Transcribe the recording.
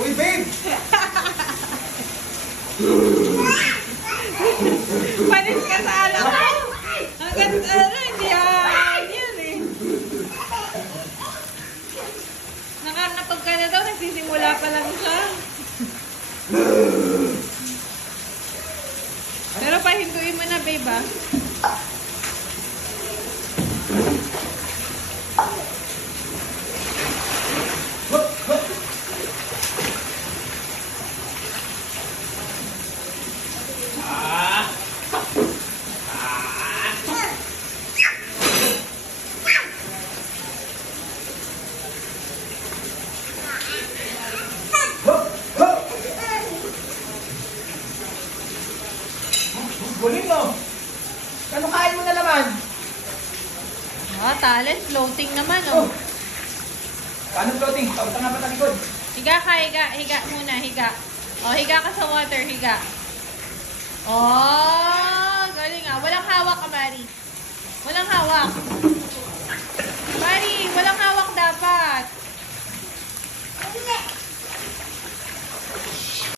Uy, babe! Panis ka sa alam ko. Hanggang hindi yan eh. Nakarnapag ka na daw, nagsisimula pa lang siya. Pero pahintuin mo na, babe, ah. Galing no? Ano kain mo na naman? Talent, floating naman, oh. Paano floating? Pagpunta nga pa sa likod. Higa ka, higa muna, higa. Oh, higa ka sa water, higa. Oh, galing ah. Walang hawak, Amari. Walang hawak.